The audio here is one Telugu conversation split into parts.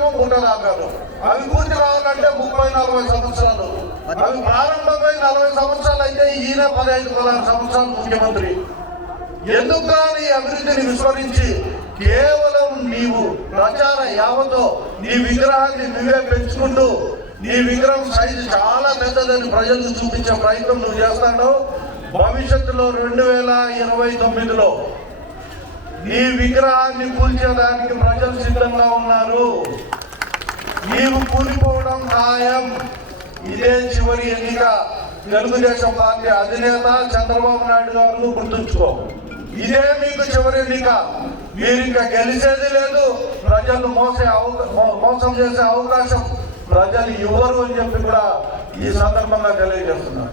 ఇదేమో గుంటలాగారు అవి పూర్తి కావాలంటే ముప్పై నలభై సంవత్సరాలు. అవి ప్రారంభమై నలభై సంవత్సరాలు అయితే ఈయన పదహైదు పదహారు సంవత్సరాలు ముఖ్యమంత్రి. ఎందుకు కానీ అభివృద్ధిని విస్మరించి కేవలం నీవు ప్రచార యావతో నీ విగ్రహాన్ని నువ్వే పెంచుకుంటూ నీ విగ్రహం సైజు చాలా పెద్దదని ప్రజలకు చూపించే ప్రయత్నం నువ్వు చేస్తాను భవిష్యత్తులో రెండు వేల ఇరవై తొమ్మిదిలో నీ విగ్రహాన్ని కూల్చేదానికి ప్రజలు సిద్ధంగా ఉన్నారు మేము కూలిపోవడం ఖాయం. ఇదే చివరి ఎన్నిక. తెలుగుదేశం పార్టీ అధినేత చంద్రబాబు నాయుడు గారు గుర్తుంచుకో. ఇదే మీకు చివరి ఎన్నిక. మీరు ఇంకా గెలిచేది లేదు. ప్రజలు మోసే మోసం చేసే అవకాశం ప్రజలు ఇవ్వరు అని చెప్పి కూడా ఈ సందర్భంగా తెలియజేస్తున్నారు.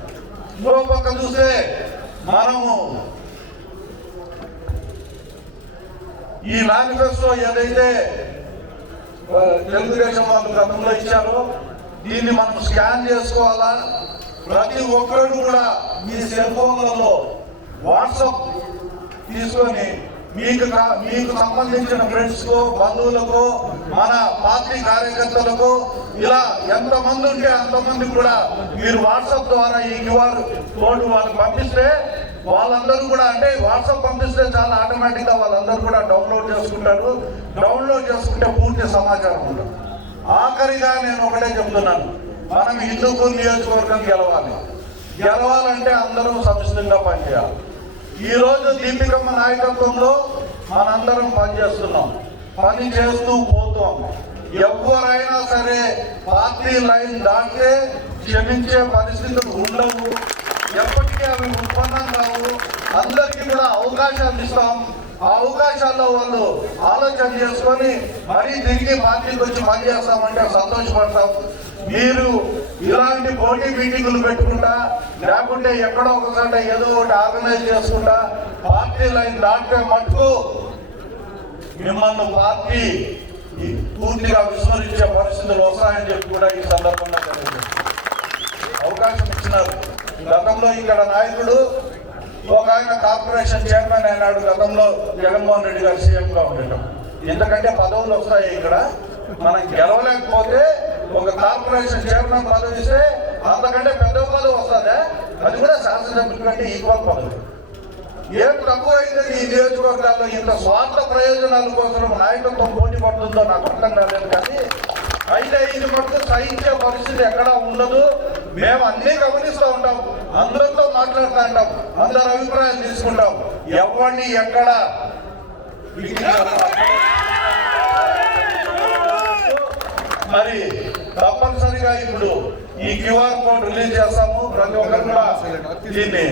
ఇంకో పక్క చూస్తే మనము ఈ మేనిఫెస్టో ఏదైతే తెలుగుదేశం వాళ్ళు గతంలో ఇచ్చారో. దీన్ని మనం స్కాన్ చేసుకోవాలా? ప్రతి ఒక్కరు కూడా మీ సెల్ ఫోన్లలో వాట్సాప్ తీసుకొని మీకు మీకు సంబంధించిన ఫ్రెండ్స్కో బంధువులకు మన పార్టీ కార్యకర్తలకు ఇలా ఎంతమంది ఉంటే అంతమంది కూడా మీరు వాట్సాప్ ద్వారా ఈ క్యూఆర్ కోడ్ వాళ్ళకి పంపిస్తే వాళ్ళందరూ కూడా అంటే వాట్సాప్ పంపిస్తే చాలా ఆటోమేటిక్గా వాళ్ళందరూ కూడా డౌన్లోడ్ చేసుకుంటారు. డౌన్లోడ్ చేసుకుంటే పూర్తి సమాచారం ఉంటుంది. ఆఖరిగా నేను ఒకటే చెప్తున్నాను. మనం హిందూపూర్ నియోజకవర్గం గెలవాలి. గెలవాలంటే అందరూ సమిష్టంగా పనిచేయాలి. ఈరోజు దీపికమ్మ నాయకత్వంలో మనందరం పనిచేస్తున్నాం. పని చేస్తూ పోతాం. ఎవరైనా సరే పార్టీ లైన్ దాటితే క్షమించే పరిస్థితులు ఉండవు. ఎప్పటికీ అవి ఉత్పన్నం అవకాశాలు ఇస్తాం. ఆ అవకాశాల్లో వాళ్ళు ఆలోచన చేసుకొని మరీ తిరిగి పార్టీకి వచ్చి పని చేస్తామంటే సంతోషపడతాం. మీరు ఇలాంటి పోటీ మీటింగులు పెట్టుకుంటా లేకుంటే ఎక్కడో ఒకసారి ఏదో ఒకటి ఆర్గనైజ్ చేసుకుంటా పార్టీ లైన్ దాటితే మటుకు మిమ్మల్ని పార్టీ ఈ పూర్తిగా విస్మరించే పరిస్థితులు వస్తాయని చెప్పి కూడా ఈ సందర్భంగా అవకాశం ఇచ్చినారు. గతంలో ఇక్కడ నాయకుడు ఒక ఆయన కార్పొరేషన్ చైర్మన్ అయినాడు గతంలో జగన్మోహన్ రెడ్డి గారు సీఎంగా ఉండటం. ఎందుకంటే పదవులు వస్తాయి ఇక్కడ. మనం గెలవలేకపోతే ఒక కార్పొరేషన్ చైర్మన్ పదవి ఇస్తే అంతకంటే పెద్ద పదవి వస్తుందా. అది కూడా శాసనసభ్యుల కంటే ఈక్వల్ పదవి. ఏం తక్కువ అయితే ఈ నియోజకవర్గాల్లో? ఇంత స్వార్థ ప్రయోజనాల కోసం నాయకత్వం పోటీ పడుతుందో నాకు అర్థం కాలేదు కానీ అయితే ఐదు మటుకు సహించే పరిస్థితి ఎక్కడా ఉండదు. మేము అన్ని గమనిస్తూ ఉంటాం. అందరితో మాట్లాడుతూ ఉంటాం అందరి అభిప్రాయాలు తీసుకుంటాం. ఎవరిని ఎక్కడ మరి తప్పనిసరిగా ఇప్పుడు ఈ క్యూఆర్ కోడ్ రిలీజ్ చేస్తాము. ప్రతి ఒక్కరు కూడా దీన్ని